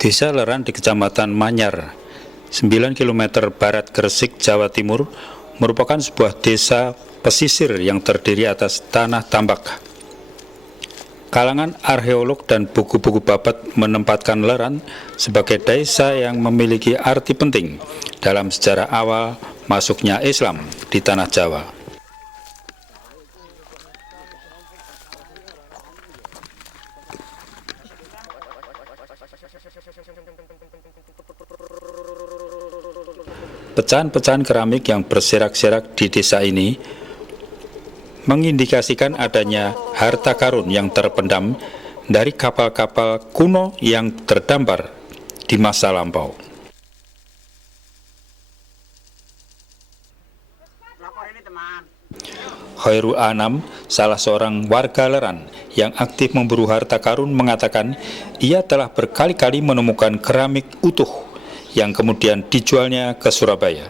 Desa Leran di Kecamatan Manyar, 9 km barat Gresik, Jawa Timur, merupakan sebuah desa pesisir yang terdiri atas tanah tambak. Kalangan arkeolog dan buku-buku babat menempatkan Leran sebagai desa yang memiliki arti penting dalam sejarah awal masuknya Islam di tanah Jawa. Pecahan-pecahan keramik yang berserak-serak di desa ini mengindikasikan adanya harta karun yang terpendam dari kapal-kapal kuno yang terdampar di masa lampau. Khairul Anam, salah seorang warga Leran yang aktif memburu harta karun, mengatakan ia telah berkali-kali menemukan keramik utuh yang kemudian dijualnya ke Surabaya.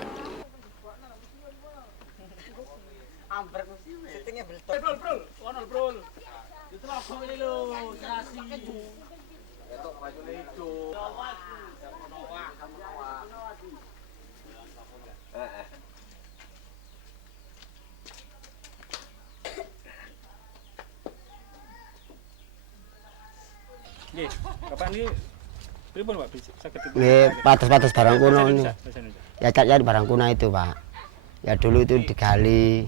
Patas-patas barang kuno ini. Ya cari barang kuno itu, Pak. Ya dulu itu digali,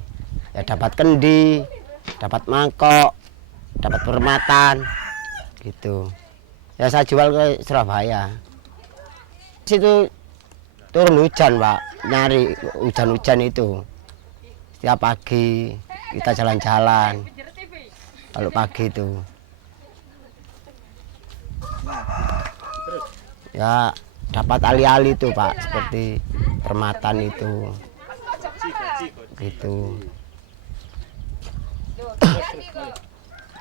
ya dapat kendi, dapat mangkok, dapat permatan, gitu. Ya saya jual ke Surabaya. Situ turun hujan, Pak, nyari hujan-hujan itu. Setiap pagi kita jalan-jalan, kalau pagi itu. Ya dapat alih-alih itu, Pak, seperti permatan itu, gitu.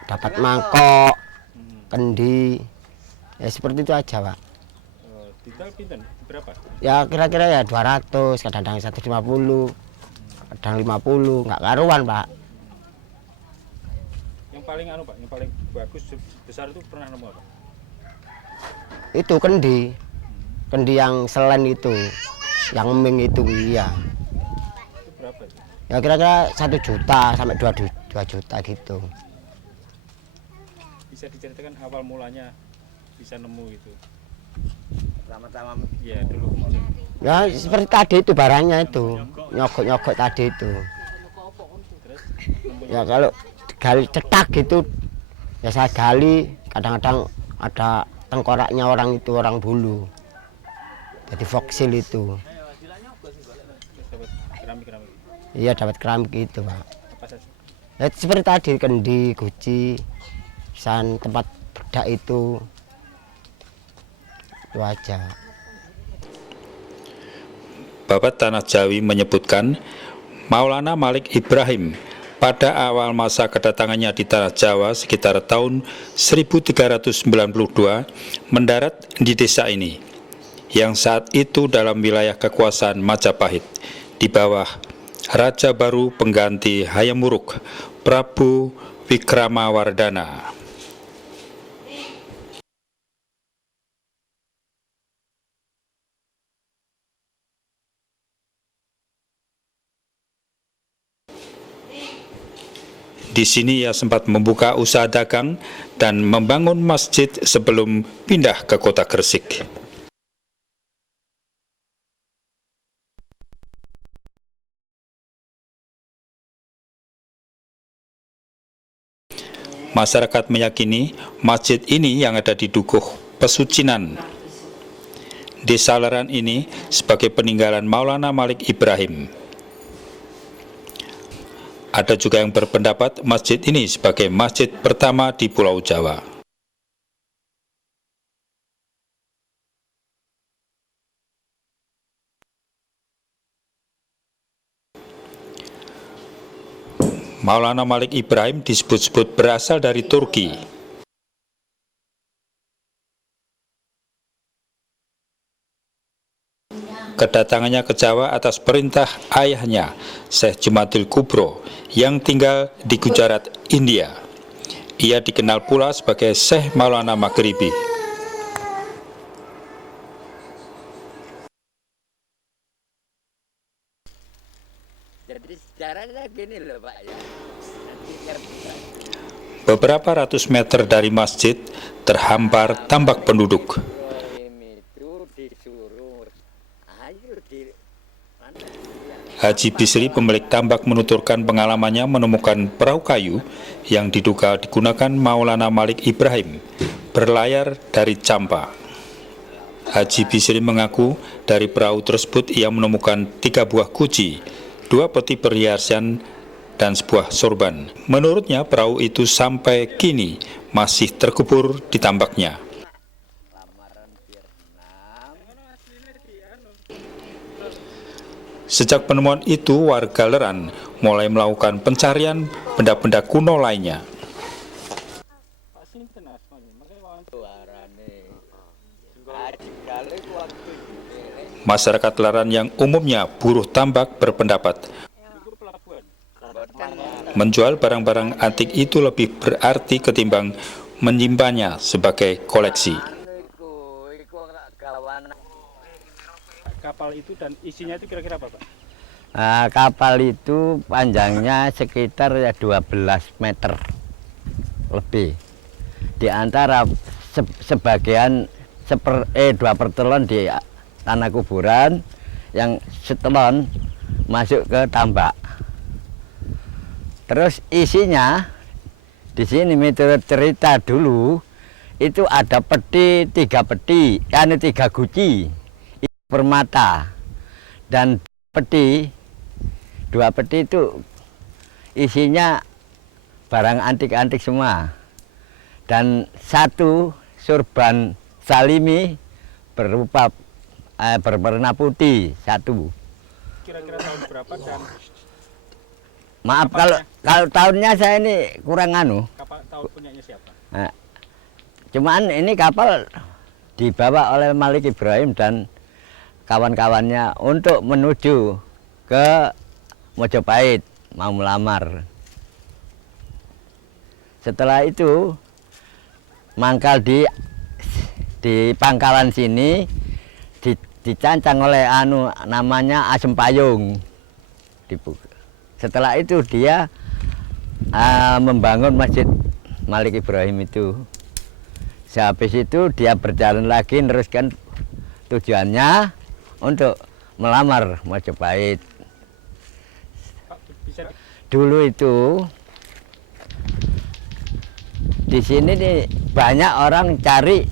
Dapat mangkok, kendi, ya seperti itu aja, Pak. Ya kira-kira ya 200, kadang-kadang 150, kadang 50, nggak karuan, Pak. Yang paling Pak, yang paling bagus besar itu pernah nemu apa? Itu kendi yang selen itu, yang eming itu, iya. Itu berapa itu? Ya kira-kira 1 juta sampai 2 juta gitu. Bisa diceritakan awal mulanya bisa nemu itu? Pertama-tama Ya dulu. Ya seperti tadi itu barangnya itu, nyogok-nyogok tadi itu. Ya kalau gali cetak gitu, ya saya gali, kadang-kadang ada tengkoraknya orang itu, orang bulu. Jadi foksil itu. Keramik-keramik. Iya dapat keramik itu, Pak. Apa saja? Ya seperti tadi, kendi, guci, san tempat bedak itu aja. Babat Tanah Jawi menyebutkan Maulana Malik Ibrahim pada awal masa kedatangannya di Tanah Jawa sekitar tahun 1392 mendarat di desa ini, yang saat itu dalam wilayah kekuasaan Majapahit di bawah Raja baru pengganti Hayam Wuruk, Prabu Wikramawardhana. Di sini ia sempat membuka usaha dagang dan membangun masjid sebelum pindah ke kota Gresik. Masyarakat meyakini masjid ini yang ada di Dukuh Pesucinan, Desa Leran ini, sebagai peninggalan Maulana Malik Ibrahim. Ada juga yang berpendapat masjid ini sebagai masjid pertama di Pulau Jawa. Maulana Malik Ibrahim disebut-sebut berasal dari Turki. Kedatangannya ke Jawa atas perintah ayahnya, Syekh Jumadil Kubro, yang tinggal di Gujarat, India. Ia dikenal pula sebagai Syekh Maulana Maghribi. Jadi sejarahnya gini loh Pak ya. Nanti ngerti Pak. Beberapa ratus meter dari masjid terhampar tambak penduduk. Ibrahim itu disuruh, ayo di mana? Haji Bisri, pemilik tambak, menuturkan pengalamannya menemukan perahu kayu yang diduga digunakan Maulana Malik Ibrahim berlayar dari Campa. Haji Bisri mengaku dari perahu tersebut ia menemukan 3 buah guci, 2 peti perhiasan, dan sebuah sorban. Menurutnya perahu itu sampai kini masih terkubur di tambaknya. Lamaran Vietnam. Sejak penemuan itu, warga Leran mulai melakukan pencarian benda-benda kuno lainnya. Suarane. Haji kali waktu Masyarakat Leran yang umumnya buruh tambak berpendapat menjual barang-barang antik itu lebih berarti ketimbang menyimpannya sebagai koleksi. Kapal itu dan isinya itu kira-kira apa, Pak? Nah, kapal itu panjangnya sekitar ya 12 meter lebih. Di antara sebagian 2/3 di tanah kuburan, yang setelon masuk ke tambak. Terus isinya di sini menurut cerita dulu itu ada peti 3 peti, 3 guci permata, dan peti 2 peti itu isinya barang antik-antik semua, dan 1 sorban salimi berupa berwarna putih 1. Kira-kira tahun berapa dan Maaf kalau tahunnya saya ini kurang anu. kapal tahun punyanya siapa? Nah, cuman ini kapal dibawa oleh Malik Ibrahim dan kawan-kawannya untuk menuju ke Mojopahit, mau melamar. Setelah itu mangkal di pangkalan sini dicancang oleh namanya Asem Payung. Setelah itu dia membangun Masjid Malik Ibrahim itu. Sehabis itu dia berjalan lagi meneruskan tujuannya untuk melamar Mojopahit. Pak, bisa Dulu itu di sini nih banyak orang cari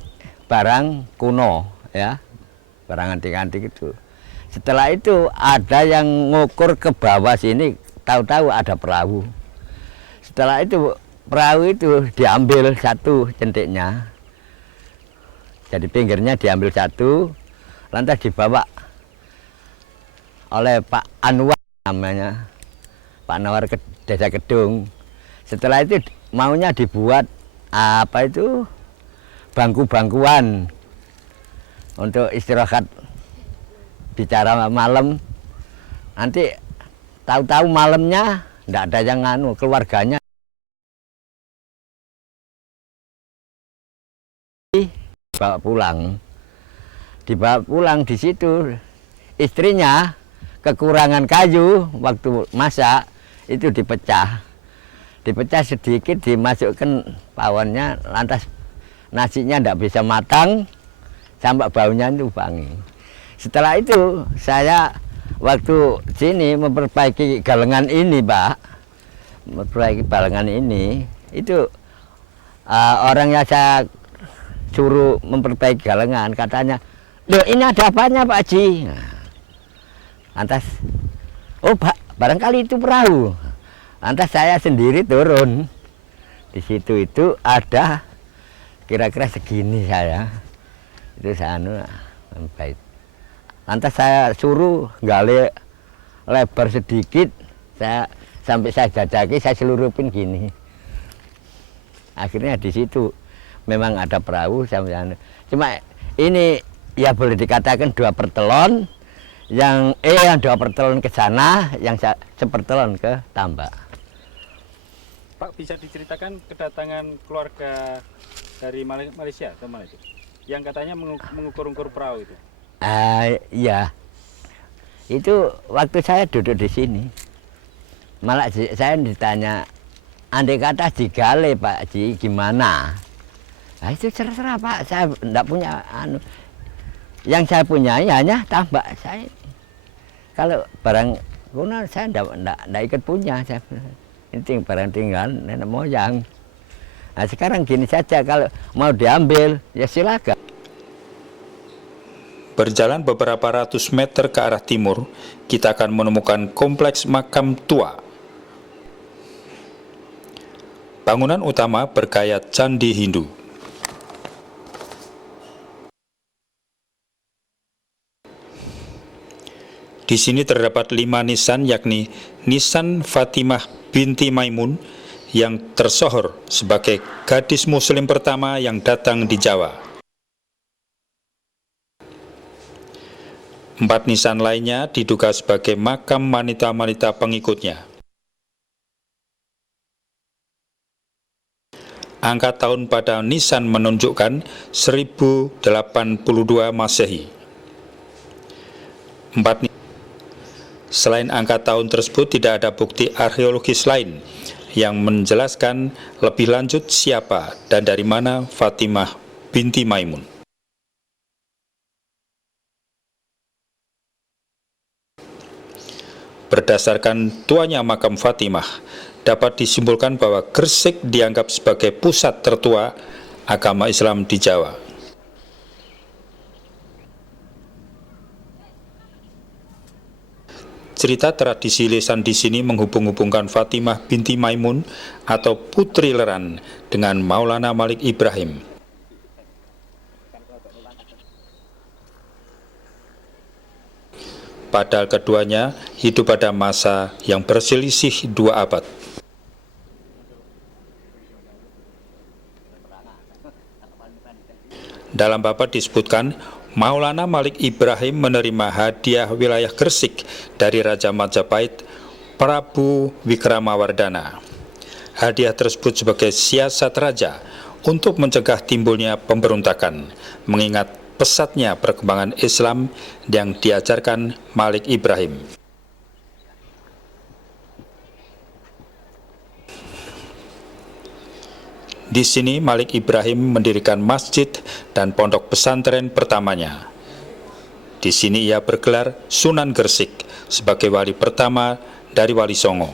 barang kuno ya, barang antik-antik itu. Setelah itu ada yang ngukur ke bawah sini, tahu-tahu ada perahu. Setelah itu perahu itu diambil 1 centiknya, jadi pinggirnya diambil 1, lantas dibawa oleh Pak Anwar namanya, Pak Anwar ke Desa Kedung. Setelah itu maunya dibuat apa itu bangku-bangkuan untuk istirahat bicara malam. Nanti tahu-tahu malamnya enggak ada yang keluarganya dibawa pulang di situ. Istrinya kekurangan kayu waktu masak itu dipecah sedikit, dimasukkan pawonnya, lantas nasinya enggak bisa matang sampai baunya itu wangi. Setelah itu saya waktu sini memperbaiki galengan ini, Pak. Memperbaiki galengan ini, itu orang yang saya suruh memperbaiki galengan katanya, "Loh, ini ada apanya, Pak Haji?" Lantas, "Oh, Pak, barangkali itu perahu." Lantas saya sendiri turun. Di situ itu ada kira-kira segini saya. Itu saya memperbaiki. Lantas saya suruh gali lebar sedikit, sampai saya jajaki, saya selurupin gini. Akhirnya di situ memang ada perahu. Cuma ini ya boleh dikatakan 2/3, yang 2/3 ke sana, yang 1/3 ke tambak. Pak, bisa diceritakan kedatangan keluarga dari Malaysia teman itu, yang katanya mengukur-ukur perahu itu? Iya, itu waktu saya duduk di sini, Malah saya ditanya, andai kata digali Pak Ji gimana? Nah, itu serah-serah Pak, saya enggak punya anu. Yang saya punya hanya tambak saya. Kalau barang kuno saya enggak ikut punya. Saya, ini barang tinggal nenek moyang. Nah sekarang gini saja, kalau mau diambil ya silakan. Berjalan beberapa ratus meter ke arah timur, kita akan menemukan kompleks makam tua. Bangunan utama bergaya candi Hindu. Di sini terdapat 5 nisan, yakni nisan Fatimah binti Maimun yang tersohor sebagai gadis muslim pertama yang datang di Jawa. 4 nisan lainnya diduga sebagai makam wanita-wanita pengikutnya. Angka tahun pada nisan menunjukkan 1082 Masehi. Selain angka tahun tersebut, tidak ada bukti arkeologis lain yang menjelaskan lebih lanjut siapa dan dari mana Fatimah binti Maimun. Berdasarkan tuanya makam Fatimah, dapat disimpulkan bahwa Gresik dianggap sebagai pusat tertua agama Islam di Jawa. Cerita tradisi lisan di sini menghubung-hubungkan Fatimah binti Maimun atau Putri Leran dengan Maulana Malik Ibrahim. Padahal keduanya hidup pada masa yang berselisih 2 abad. Dalam bab disebutkan, Maulana Malik Ibrahim menerima hadiah wilayah Gresik dari Raja Majapahit Prabu Wikramawardhana. Hadiah tersebut sebagai siasat raja untuk mencegah timbulnya pemberontakan, mengingat pesatnya perkembangan Islam yang diajarkan Malik Ibrahim. Di sini Malik Ibrahim mendirikan masjid dan pondok pesantren pertamanya. Di sini ia bergelar Sunan Gresik sebagai wali pertama dari Wali Songo.